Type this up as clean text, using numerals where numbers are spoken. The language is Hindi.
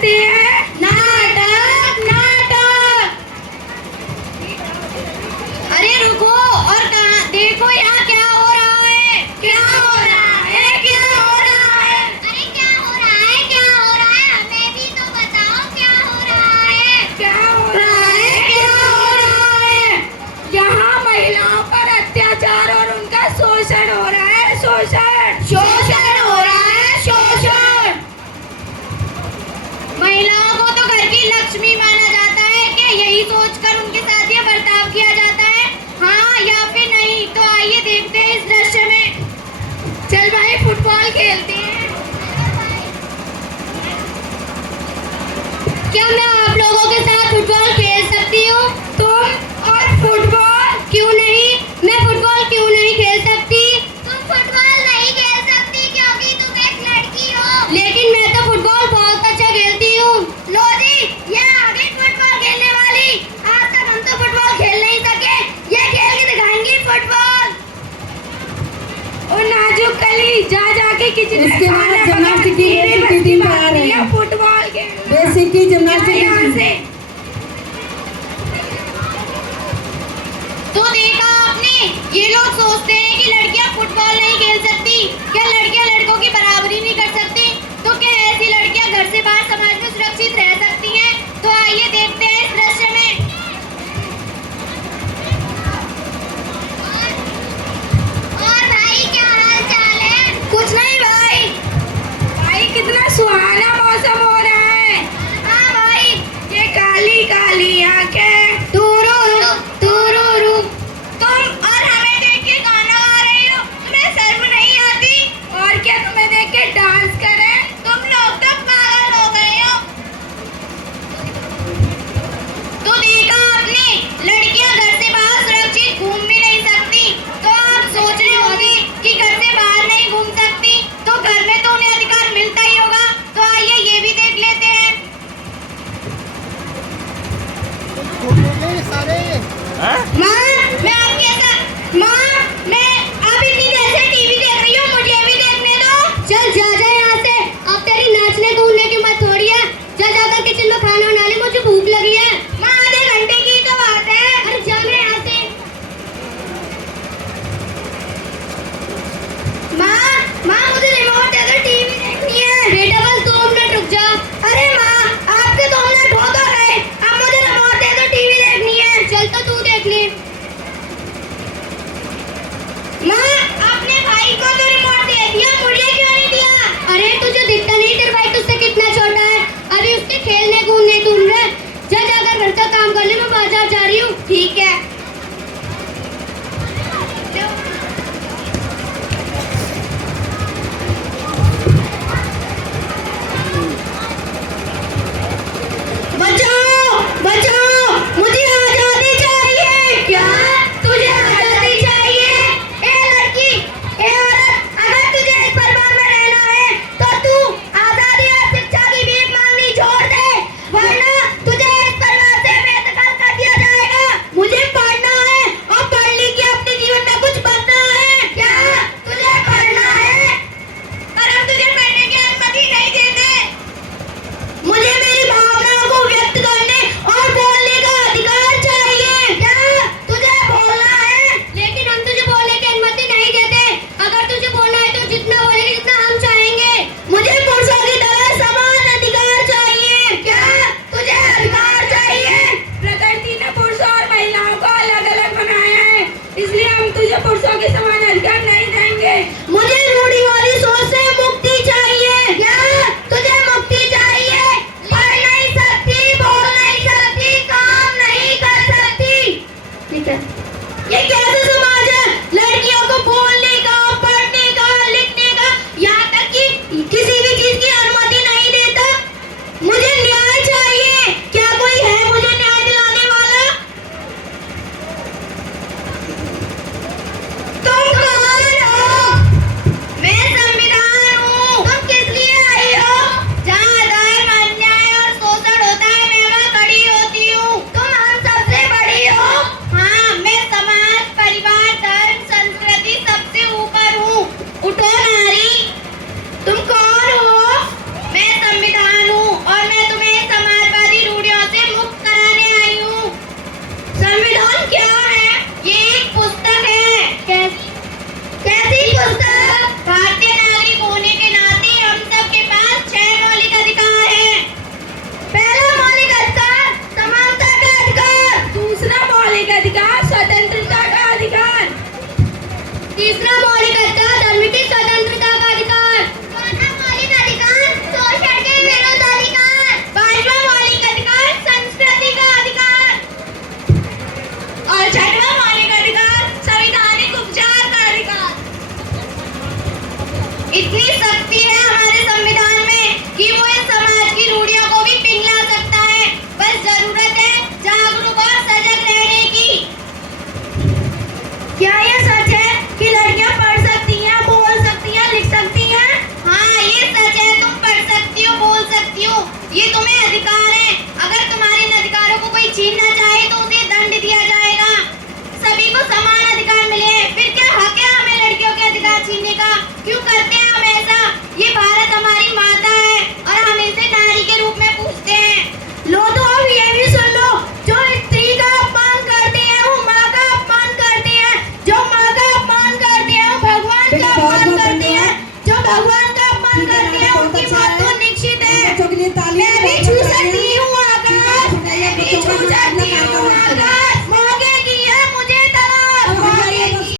करते हैं नाटक नाटक। अरे रुको, और कहाँ देखो यहाँ क्या हो रहा है, क्या हो रहा है, क्या हो रहा है? अरे क्या हो रहा है, क्या हो रहा है, हमें भी तो बताओ क्या हो रहा है, क्या हो रहा है, क्या हो रहा है? यहाँ महिलाओं पर अत्याचार और उनका शोषण हो रहा है, शोषण शोषण हो रहा है, शोषण। महिलाओं को तो घर की लक्ष्मी माना जाता है कि यही सोचकर उनके साथ ये बर्ताव किया जाता है, हाँ या फिर नहीं? तो आइए देखते हैं इस दृश्य में। चल भाई फुटबॉल खेलते हैं। क्या मैं आप लोगों के साथ फुटबॉल खेल सकती हूँ? तुम और फुटबॉल? क्यों नहीं, मैं फुटबॉल क्यों नहीं खेल सकती? तुम फुटबॉल नहीं खेल सकती क्योंकि तुम एक लड़की हो। लेकिन मैं तो फुटबॉल बहुत अच्छा खेलती हूँ। लो जी, ये आ गई फुटबॉल खेलने वाली। आज तक हम तो फुटबॉल खेल नहीं सके, ये खेल के दिखाएंगी फुटबॉल। और नाजुक कली जा जाके किचन इसके बाद जिम्नास्टिक की बेसिक टीम पर आ रहे हैं। फुटबॉल के बेसिक की जिम्नास्टिक यहाँ टीम। से तो देखा आपने, ये लोग सोचते हैं कि लड़कियां फुटबॉल नहीं खेल सकती। क्या लड़कियां लड़कों की बराबरी नहीं कर सकती? तो क्या ऐसी लड़कियां घर से बाहर समाज में सुरक्षित रह सकती हैं? तो आइए देखते हैं इस दृश्य में। और भाई क्या हाल चाल है? कुछ नहीं भाई। भाई कितना सुहाना मौसम हो रहा है। हाँ भाई। ये काली काली आंखें, तुरुरु तुरुरु। तुम और हमें देख के गाना गा रही हो, तुम्हें शर्म नहीं आती? और क्या तुम्हें देख के डांस करें? तुम लोग तो पागल हो गए हो। तो देखा आपने, लड़कियां घर से बाहर सुरक्षित घूम भी नहीं सकती। तो आप सोच रहे होंगे कि घर से बाहर नहीं घूम सकती, तो घर में तो उन्हें अधिकार मिलता ही होगा। तो आइए ये भी देख लेते हैं। माँ, मैं आपके साथ, माँ, मैं अब इतनी देर से टीवी देख रही हूँ, मुझे भी देखने दो। चल जा जा यहाँ से, अब तेरी नाचने कूदने की मत थोड़ी है। जा जाकर किचन में खाना बना ले, मुझे भूख लगी है। माँ आधे घंटे की तो बात है। अरे जा मैं यहाँ से। माँ मुझे रिमोट दे दो, टीवी देखनी है। बेटा बस 2 मिनट रुक जा। अरे माँ आपके 2 मिनट हो तो गए, अब मुझे रिमोट दे दो, टीवी देखनी है। चल तो तू देख ले। माँ अपने भाई को तो रिमोट दे दिया, मुझे क्यों नहीं दिया? अरे तुझे दिखता नहीं तेरा भाई तुझसे कितना छोटा है? अभी उसके खेलने कूदने दूर है। जा जाकर घर का काम कर ले, मैं बाजार जा रही हूँ। ठीक है। बचाओ बचाओ, मुझे आजादी चाहिए। क्या तुझे आजादी चाहिए? ए लड़की, ए औरत, अगर तुझे इस परिवार में रहना है तो तू आजादी और शिक्षा की भीख मांगनी छोड़ दे, वरना तुझे इस परिवार से बेदखल कर दिया जाएगा। मुझे पढ़ना है और पढ़ लिख के अपने जीवन में कुछ बनना है। क्या तुझे पढ़ना है? पर हम तुझे पढ़ने की अनुमति नहीं देते। मुझे मेरी भावनाओं को व्यक्त करने और बोलने का अधिकार चाहिए। क्या तुझे बोलना है? लेकिन हम तुझे बोलने की अनुमति नहीं देते। अगर तुझे बोलना है तो जितना बोलेगी जितना हम चाहेंगे। मुझे पुरुषों की तरह समान अधिकार चाहिए। क्या तुझे अधिकार चाहिए? प्रकृति ने पुरुषों और महिलाओं को अलग अलग बनाया है, इसलिए हम तुझे पुरुषों के समान अधिकार नहीं देंगे। मुझे रूढ़िवादी सोच से मुक्ति चाहिए। क्या तुझे मुक्ति चाहिए? पढ़ नहीं सकती, बोल नहीं सकती, काम नहीं कर सकती। ठीक है। ये कैसा समाज है? लड़कियों को बोलने का, पढ़ने का, लिखने का, यहाँ तक कि किसी भी चीज की अनुमति नहीं देता। मुझे न्याय चाहिए। क्या कोई है मुझे न्याय दिलाने वाला? तुम कौन हो? मैं संविधान हूँ। तुम किस लिए आई हो? जहाँ धर्म, अन्याय और शोषण होता है मैं वहाँ खड़ी होती हूँ। तुम हम सबसे बड़ी हो। हाँ, मैं समाज, परिवार, धर्म, संस्कृति सबसे ऊपर हूँ। उठो नारी। तुम कौन सकती हूँ। ये तुम्हें अधिकार है। अगर तुम्हारे इन अधिकारों को कोई छीन न